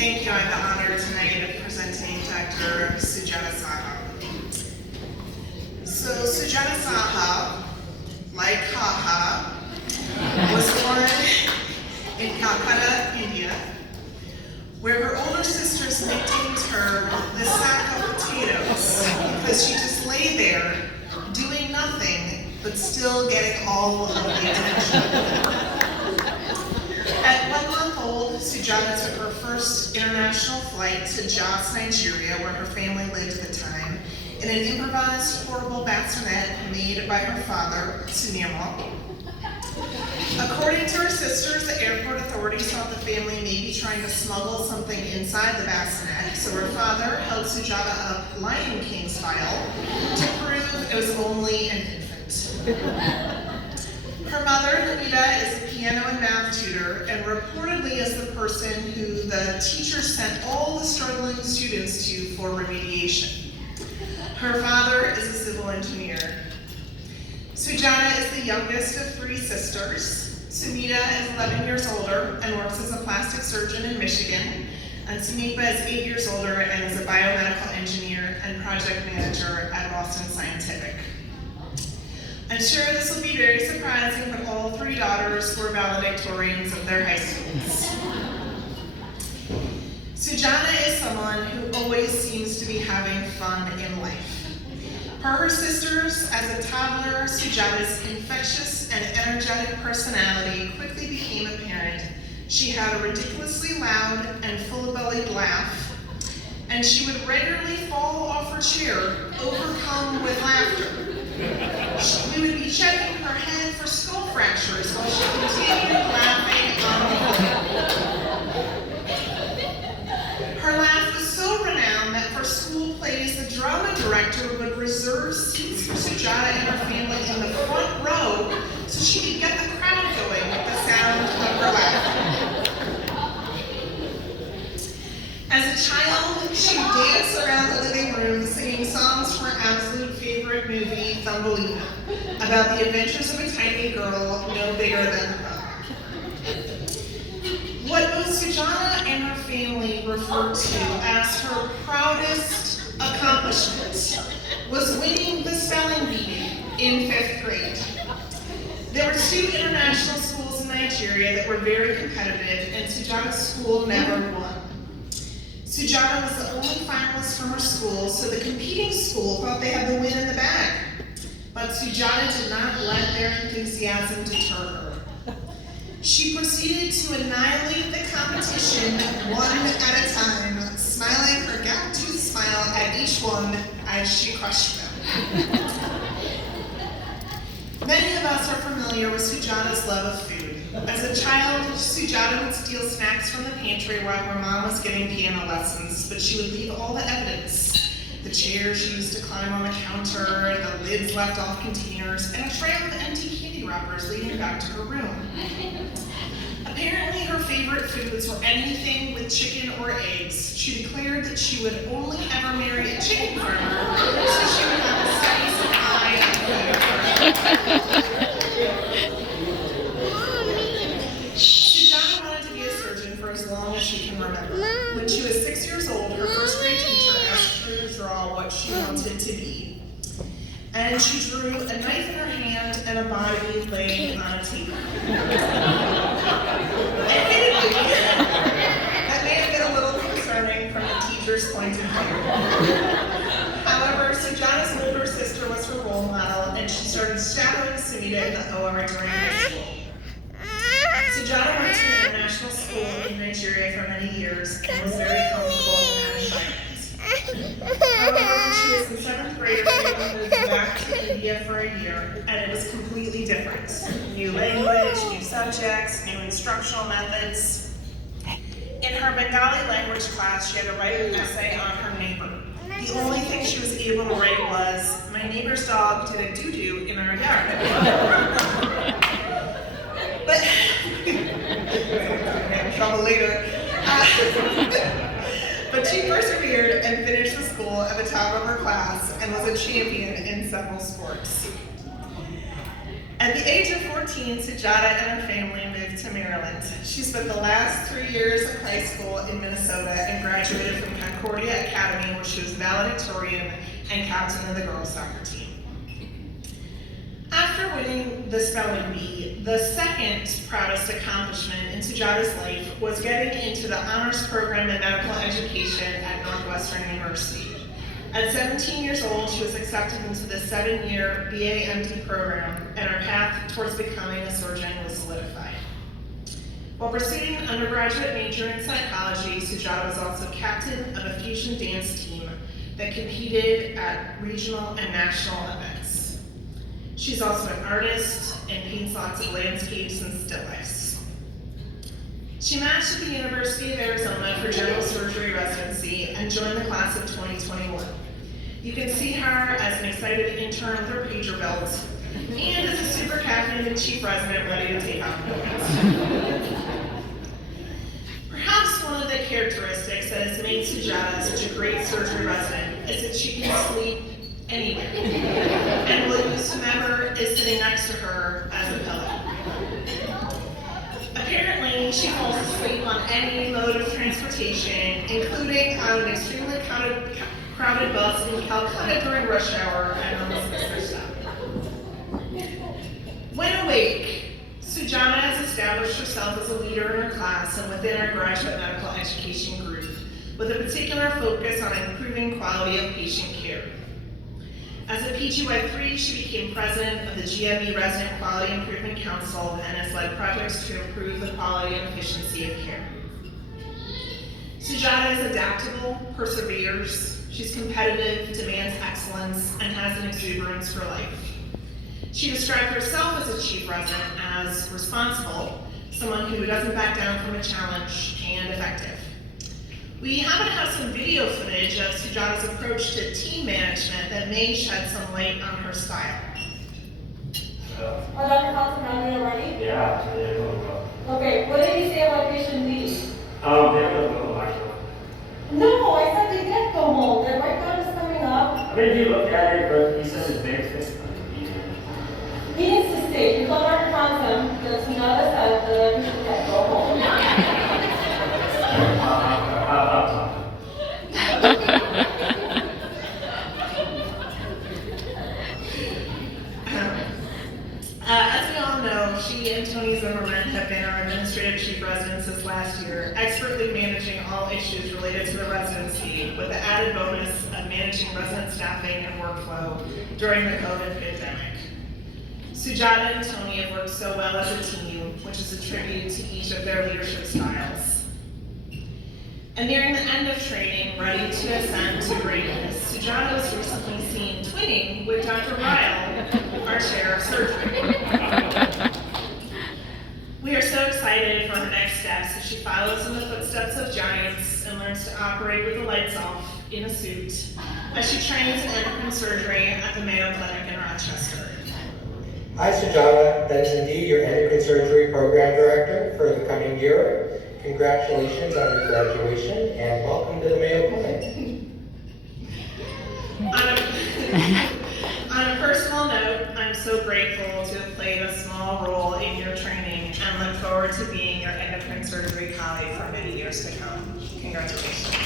Thank you. I have the honor tonight of presenting Dr. Sujata Saha. So Sujata Saha, like Haha, was born in Calcutta, India, where her older sisters nicknamed her the sack of potatoes because she just lay there doing nothing but still getting all of the attention. At 1 month old, Sujata took her first international flight to Jos, Nigeria, where her family lived at the time, in an improvised portable bassinet made by her father, Sunirmal. According to her sisters, the airport authorities thought the family may be trying to smuggle something inside the bassinet, so her father held Sujata up Lion King style to prove it was only an infant. Her mother, Hamida, is a piano and math tutor and reportedly is the person who the teacher sent all the struggling students to for remediation. Her father is a civil engineer. Sujata is the youngest of 3 sisters. Sumita is 11 years older and works as a plastic surgeon in Michigan. And Sunipa is 8 years older and is a biomedical engineer and project manager at Boston Scientific. I'm sure this will be very surprising, but all 3 daughters were valedictorians of their high schools. Sujata is someone who always seems to be having fun in life. Per her sisters, as a toddler, Sujata's infectious and energetic personality quickly became apparent. She had a ridiculously loud and full-bellied laugh, and she would regularly fall off her chair, overcome with laughter. We would be checking her head for skull fractures while she continued laughing on the floor. Her laugh was so renowned that for school plays, the drama director would reserve seats for Sujata and her family in the front row so she could get the crowd going with the sound of her laugh. As a child, she would dance around the living room singing songs from her absolute favorite movie, Thumbelina, about the adventures of a tiny girl no bigger than her brother. What both Sujata and her family referred to as her proudest accomplishment was winning the spelling bee in 5th grade. There were 2 international schools in Nigeria that were very competitive, and Sujata's school never won. Sujata was the only finalist from her school, so the competing school thought they had the win in the bag. But Sujata did not let their enthusiasm deter her. She proceeded to annihilate the competition one at a time, smiling her gap-toothed smile at each one as she crushed them. Many of us are familiar with Sujata's love of food. As a child, Sujata would steal snacks from the pantry while her mom was getting piano lessons, but she would leave all the evidence. The chairs she used to climb on the counter, the lids left off containers, and a trail of empty candy wrappers leading back to her room. Apparently her favorite foods were anything with chicken or eggs. She declared that she would only ever marry a chicken farmer, so she would have a steady supply of food. Sujata wanted to be a surgeon for as long as she can remember. When she was 6 years old, her first grade teacher asked her to draw what she wanted to be. And she drew a knife in her hand and a body laying on a table. Admittedly, that may have been a little concerning from the teacher's point of view. However, Sujata's older sister was her role model, and she started shadowing Sumita in the OR during high school. Sujata went to an international school in Nigeria for many years and was very comfortable in that environment. However, when she was in 7th grade, her family moved back to India for a year, and it was completely different. New language, new subjects, new instructional methods. In her Bengali language class, she had to write an essay on her neighbor. The only thing she was able to write was, "My neighbor's dog did a doo-doo in our yard." But I'm in trouble later. But she persevered and finished the school at the top of her class and was a champion in several sports. At the age of 14, Sujata and her family moved to Maryland. She She spent the last 3 years of high school in Minnesota and graduated from Concordia Academy, where she was valedictorian and captain of the girls soccer team. After winning the spelling bee, the second proudest accomplishment in Sujata's life was getting into the honors program in medical education at Northwestern University. At 17 years old, she was accepted into the 7-year BA-MD program, and her path towards becoming a surgeon was solidified. While pursuing an undergraduate major in psychology, Sujata was also captain of a fusion dance team that competed at regional and national events. She's also an artist and paints lots of landscapes and still lifes. She matched at the University of Arizona for general surgery residency and joined the class of 2021. You can see her as an excited intern with her pager belt and as a super caffeinated chief resident ready to take on appointments. Perhaps one of the characteristics that has made Sujata such a great surgery resident is that she can sleep anywhere and will use whomever is sitting next to her as a pillow. Apparently, she falls asleep on any mode of transportation, including on an extremely crowded bus in Calcutta during rush hour and on the sister stop. When awake, Sujata has established herself as a leader in her class and within our graduate medical education group, with a particular focus on improving quality of patient care. As a PGY3, she became president of the GME Resident Quality Improvement Council and has led projects to improve the quality and efficiency of care. Sujata is adaptable, perseveres, she's competitive, demands excellence, and has an exuberance for life. She described herself as a chief resident as responsible, someone who doesn't back down from a challenge, and effective. We happen to have some video footage of Sujata's approach to team management that may shed some light on her style. Oh, Dr. Carlson, are you ready? Yeah, they're going to go. Okay, what did he say about patient B? They're going to go actually. No, I said they did go home. Their breakdown is coming up. I mean, he looked at it, but he says it's very expensive. He needs to stay. You told Dr. Carlson that Sujata said that we should get go home. As we all know, she and Tony Zimmerman have been our administrative chief residents since last year, expertly managing all issues related to the residency, with the added bonus of managing resident staffing and workflow during the COVID pandemic. Sujata and Tony have worked so well as a team, which is a tribute to each of their leadership styles. And nearing the end of training, ready to ascend to greatness, Sujata was recently seen twinning with Dr. Ryle, our chair of surgery. We are so excited for her next steps as she follows in the footsteps of giants and learns to operate with the lights off in a suit as she trains in endocrine surgery at the Mayo Clinic in Rochester. Hi, Sujata. That is indeed your endocrine surgery program director for the coming year. Congratulations on your graduation and welcome to the Mayo Clinic. On a personal note, I'm so grateful to have played a small role in your training and look forward to being your endocrine surgery colleague for many years to come. Congratulations.